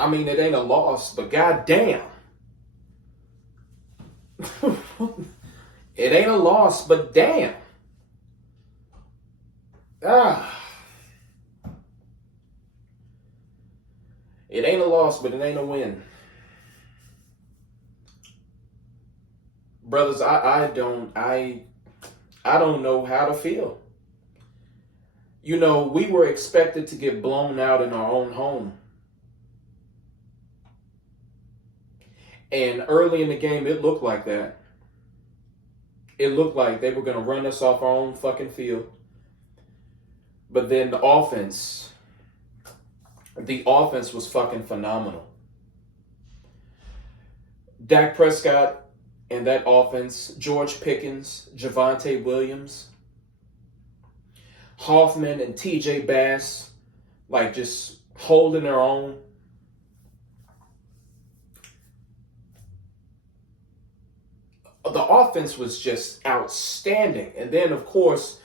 I mean, it ain't a loss, but goddamn. It ain't a loss, but damn. Ah. It ain't a loss, but it ain't a win. Brothers, I don't know how to feel. You know, we were expected to get blown out in our own home. And early in the game, it looked like that. It looked like they were going to run us off our own fucking field. But then the offense was fucking phenomenal. Dak Prescott and that offense, George Pickens, Javonte Williams, Hoffman and TJ Bass, like just holding their own. The offense was just outstanding. And then, of course,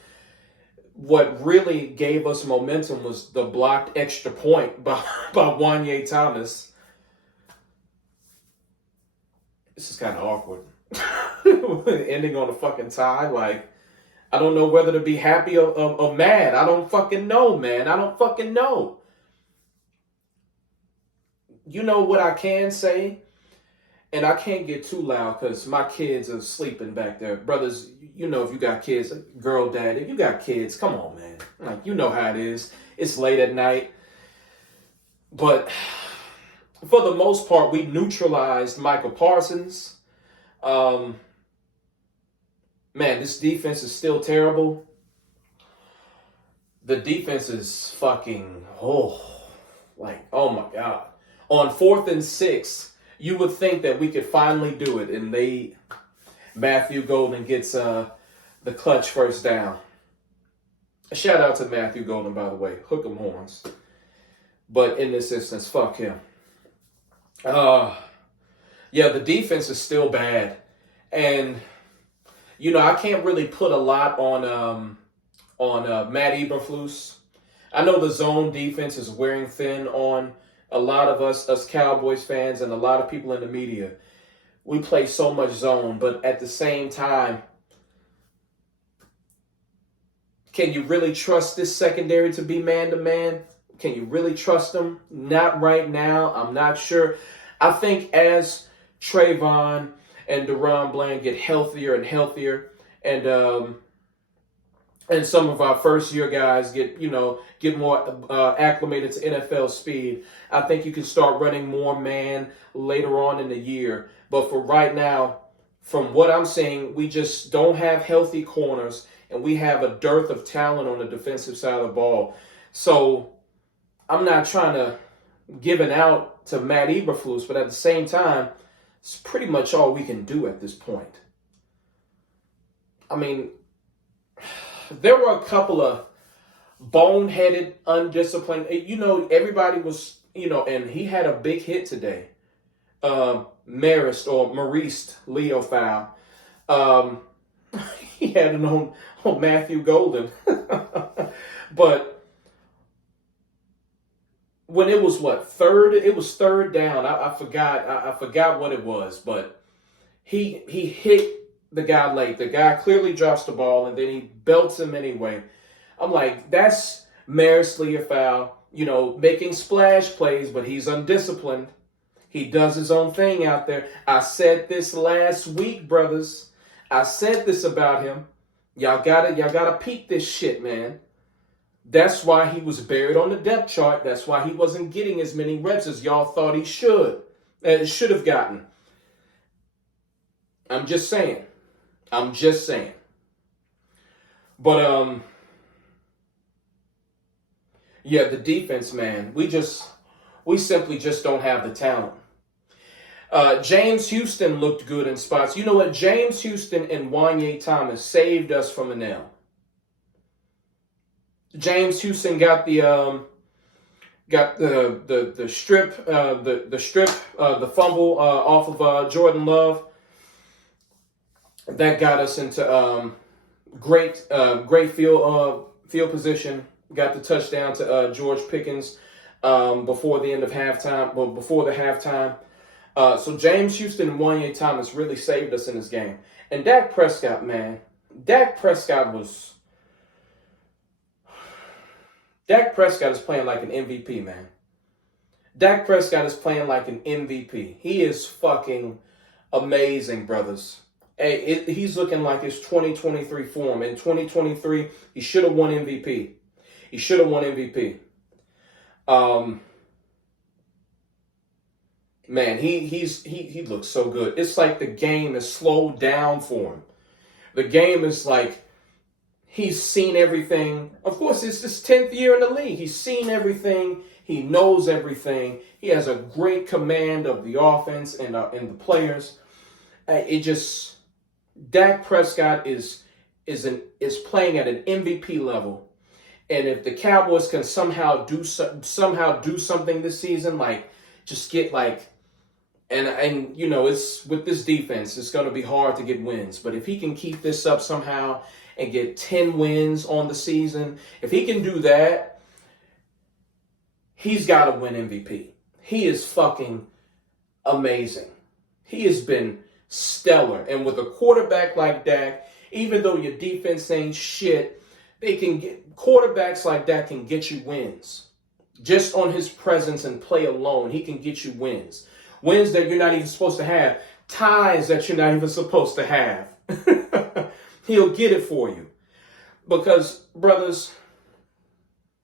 what really gave us momentum was the blocked extra point by Wanye Thomas. This is kind of awkward. Ending on a fucking tie. Like, I don't know whether to be happy or mad. I don't fucking know, man. I don't fucking know. You know what I can say? And I can't get too loud because my kids are sleeping back there. Brothers, you know if you got kids, girl dad, if you got kids, come on, man. Like, you know how it is. It's late at night. But for the most part, we neutralized Michael Parsons. Man, this defense is still terrible. The defense is fucking, oh my God. On 4th and 6, you would think that we could finally do it. And Matthew Golden gets the clutch first down. A shout out to Matthew Golden, by the way. Hook 'em horns. But in this instance, fuck him. Yeah, the defense is still bad. And, you know, I can't really put a lot on Matt Eberflus. I know the zone defense is wearing thin on a lot of us Cowboys fans and a lot of people in the media. We play so much zone, but at the same time, can you really trust this secondary to be man-to-man? Can you really trust them? Not right now. I'm not sure. I think as Trayvon and DaRon Bland get healthier and healthier, and some of our first-year guys get more acclimated to NFL speed, I think you can start running more man later on in the year. But for right now, from what I'm seeing, we just don't have healthy corners, and we have a dearth of talent on the defensive side of the ball. So I'm not trying to give it out to Matt Eberflus, but at the same time, it's pretty much all we can do at this point. I mean, there were a couple of boneheaded, undisciplined, everybody was, and he had a big hit today. Maurice Leo foul. He had it on Matthew Golden. But when it was third? It was third down. I forgot what it was, but he hit the guy late. The guy clearly drops the ball, and then he belts him anyway. I'm like, that's Maris Leo foul, making splash plays, but he's undisciplined. He does his own thing out there. I said this last week, brothers. I said this about him. Y'all gotta peep this shit, man. That's why he was buried on the depth chart. That's why he wasn't getting as many reps as y'all thought he should have gotten. I'm just saying. But yeah, the defense, man. We simply just don't have the talent. James Houston looked good in spots. You know what? James Houston and Wanye Thomas saved us from an L. James Houston got the strip, the fumble off of Jordan Love. That got us into great field position. Got the touchdown to George Pickens. before the end of halftime, well, before the halftime. So James Houston and Wanye Thomas really saved us in this game. And Dak Prescott, man, Dak Prescott is playing like an MVP, man. Dak Prescott is playing like an MVP. He is fucking amazing, brothers. Hey, he's looking like his 2023 form. In 2023, he should have won MVP. He should have won MVP. Man, he looks so good. It's like the game is slowed down for him. The game is like he's seen everything. Of course, it's his 10th year in the league. He's seen everything. He knows everything. He has a great command of the offense and the players. Dak Prescott is playing at an MVP level, and if the Cowboys can somehow do something this season, like just get like, and you know, it's with this defense, it's going to be hard to get wins. But if he can keep this up somehow and get 10 wins on the season, if he can do that, he's got to win MVP. He is fucking amazing. He has been stellar. And with a quarterback like Dak, even though your defense ain't shit, quarterbacks like that can get you wins. Just on his presence and play alone, he can get you wins. Wins that you're not even supposed to have. Ties that you're not even supposed to have. He'll get it for you. Because, brothers,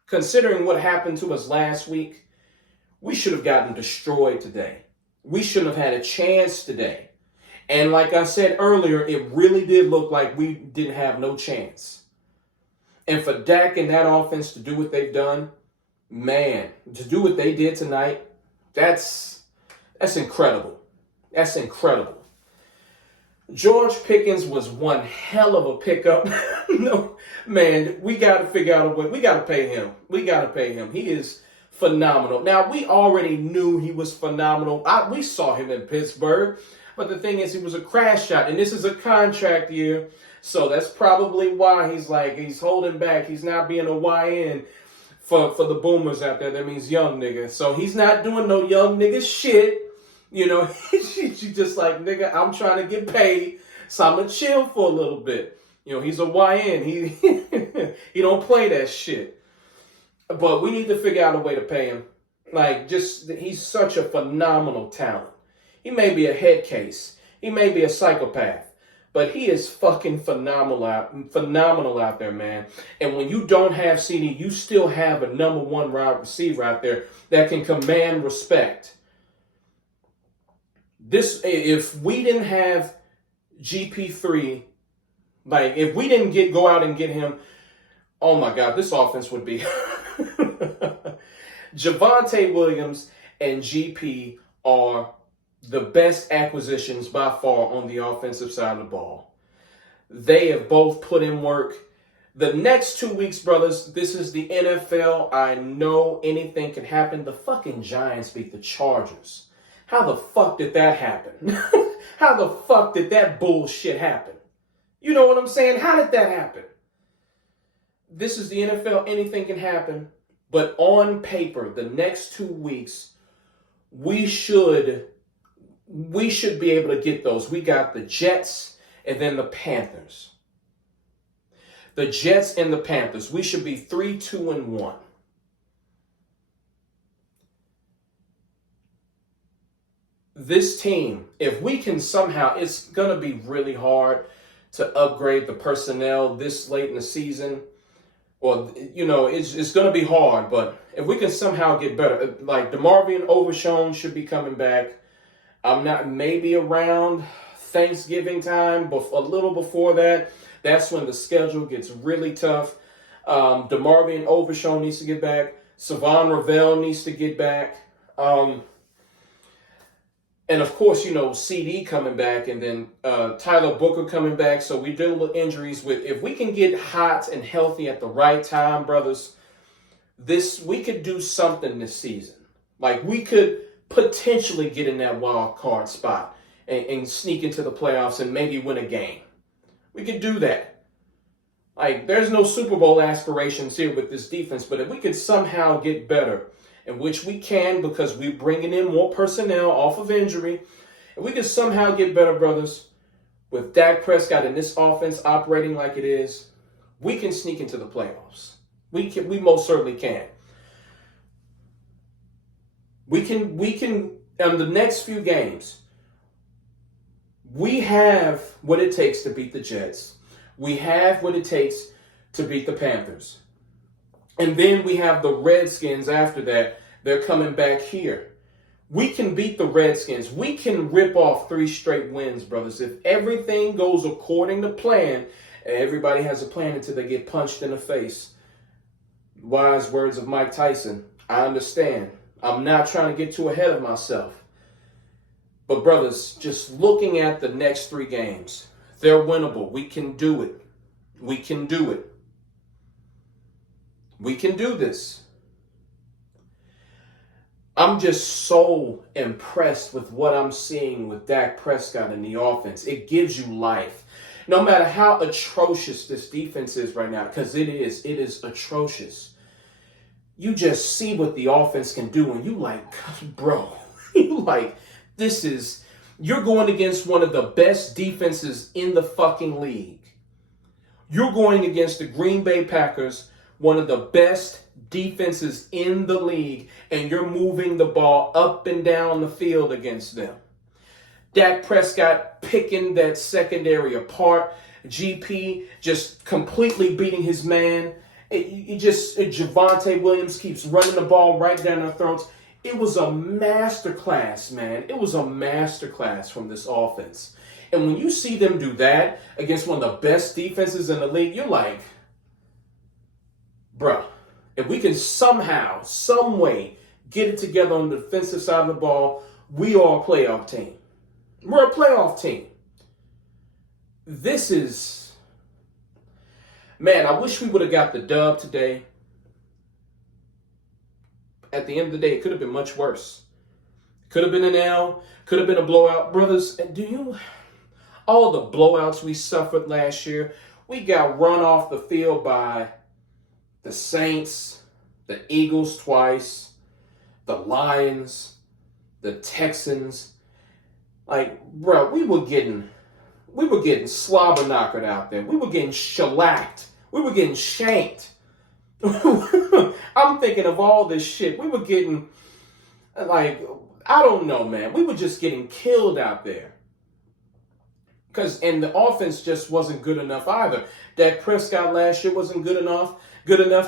considering what happened to us last week, we should have gotten destroyed today. We shouldn't have had a chance today. And like I said earlier, it really did look like we didn't have no chance. And for Dak and that offense to do what they've done, man, to do what they did tonight, that's incredible. That's incredible. George Pickens was one hell of a pickup. No, man, we got to figure out a way. We got to pay him. We got to pay him. He is phenomenal. Now, we already knew he was phenomenal. We saw him in Pittsburgh. But the thing is, he was a crash shot. And this is a contract year. So that's probably why he's holding back. He's not being a YN for the boomers out there. That means young nigga. So he's not doing no young nigga shit. You know, she's just like, nigga, I'm trying to get paid, so I'm going to chill for a little bit. You know, he's a YN. He don't play that shit. But we need to figure out a way to pay him. Like, he's such a phenomenal talent. He may be a head case. He may be a psychopath. But he is fucking phenomenal out there, man. And when you don't have CD, you still have a number one wide receiver out there that can command respect. If we didn't have GP3, like if we didn't go out and get him, oh my God, this offense would be Javonte Williams and GP are the best acquisitions by far on the offensive side of the ball. They have both put in work. The next 2 weeks, brothers, this is the NFL. I know anything can happen. The fucking Giants beat the Chargers. How the fuck did that happen? How the fuck did that bullshit happen? You know what I'm saying? How did that happen? This is the NFL. Anything can happen. But on paper, the next 2 weeks, we should be able to get those. We got the Jets and then the Panthers. The Jets and the Panthers. We should be 3-2-1. This team, if we can somehow, it's going to be really hard to upgrade the personnel this late in the season. Well, you know, it's going to be hard, but if we can somehow get better, like DeMarvion Overshown should be coming back. I'm not, maybe around Thanksgiving time, but a little before that. That's when the schedule gets really tough. DeMarvion Overshown needs to get back. Savon Ravel needs to get back. And of course, you know, CD coming back and then Tyler Booker coming back. So we deal with injuries. If we can get hot and healthy at the right time, brothers, we could do something this season. Like we could potentially get in that wild card spot and sneak into the playoffs and maybe win a game. We could do that. Like there's no Super Bowl aspirations here with this defense, but if we could somehow get better in which we can, because we're bringing in more personnel off of injury, and we can somehow get better, brothers, with Dak Prescott and this offense operating like it is, we can sneak into the playoffs. We most certainly can. We can, in the next few games, we have what it takes to beat the Jets. We have what it takes to beat the Panthers. And then we have the Redskins after that. They're coming back here. We can beat the Redskins. We can rip off 3 straight wins, brothers. If everything goes according to plan, everybody has a plan until they get punched in the face. Wise words of Mike Tyson. I understand. I'm not trying to get too ahead of myself. But brothers, just looking at the next 3 games, they're winnable. We can do it. We can do it. We can do this. I'm just so impressed with what I'm seeing with Dak Prescott in the offense. It gives you life. No matter how atrocious this defense is right now, because it is atrocious. You just see what the offense can do, and you like, bro, you're going against one of the best defenses in the fucking league. You're going against the Green Bay Packers, one of the best defenses in the league, and you're moving the ball up and down the field against them. Dak Prescott picking that secondary apart. GP just completely beating his man. Javonte Williams keeps running the ball right down their throats. It was a masterclass, man. It was a masterclass from this offense. And when you see them do that against one of the best defenses in the league, you're like, bruh, if we can somehow, some way get it together on the defensive side of the ball, we are a playoff team. We're a playoff team. This is, man, I wish we would have got the dub today. At the end of the day, it could have been much worse. Could have been an L, could have been a blowout. Brothers, all the blowouts we suffered last year, we got run off the field by the Saints, the Eagles twice, the Lions, the Texans. Like, bro, we were getting slobber knockered out there. We were getting shellacked. We were getting shanked. I'm thinking of all this shit. We were getting, like, I don't know, man. We were just getting killed out there. And the offense just wasn't good enough either. Dak Prescott last year wasn't good enough,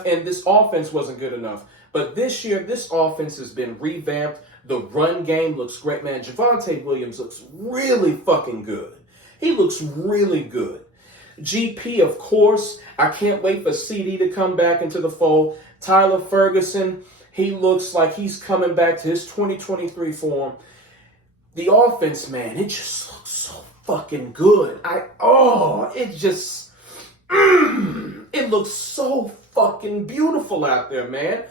and this offense wasn't good enough. But this year, this offense has been revamped. The run game looks great, man. Javonte Williams looks really fucking good. He looks really good. GP, of course. I can't wait for CD to come back into the fold. Tyler Ferguson, he looks like he's coming back to his 2023 form. The offense, man, it just looks so fucking good. It looks so fucking beautiful out there, man.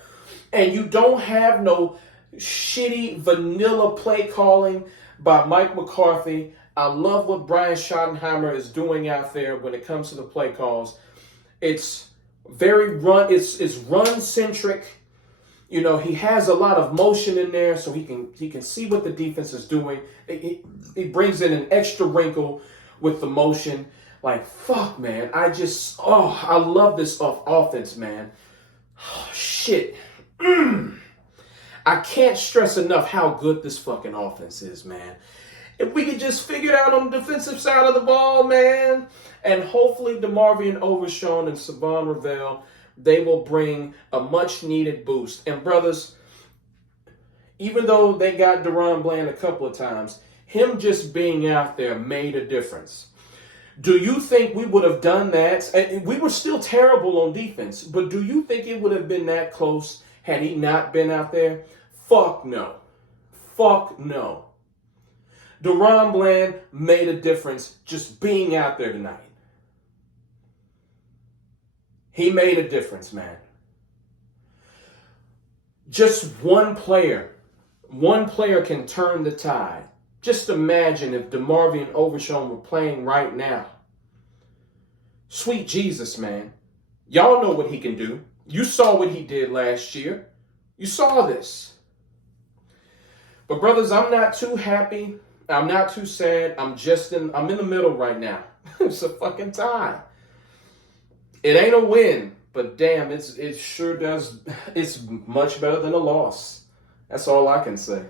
And you don't have no shitty vanilla play calling by Mike McCarthy. I love what Brian Schottenheimer is doing out there when it comes to the play calls. It's very it's run centric. You know, he has a lot of motion in there, so he can see what the defense is doing. He brings in an extra wrinkle with the motion. Like, fuck, man. I love this offense, man. Oh, shit. I can't stress enough how good this fucking offense is, man. If we could just figure it out on the defensive side of the ball, man, and hopefully DeMarvion Overshown and Savon Ravel, they will bring a much-needed boost. And, brothers, even though they got Deron Bland a couple of times, him just being out there made a difference. Do you think we would have done that? We were still terrible on defense, but do you think it would have been that close had he not been out there? Fuck no. Fuck no. Deron Bland made a difference just being out there tonight. He made a difference, man. Just one player can turn the tide. Just imagine if DeMarvion Overshown were playing right now. Sweet Jesus, man. Y'all know what he can do. You saw what he did last year. You saw this. But brothers, I'm not too happy. I'm not too sad. I'm in the middle right now. It's a fucking tie. It ain't a win, but damn, it sure does. It's much better than a loss. That's all I can say.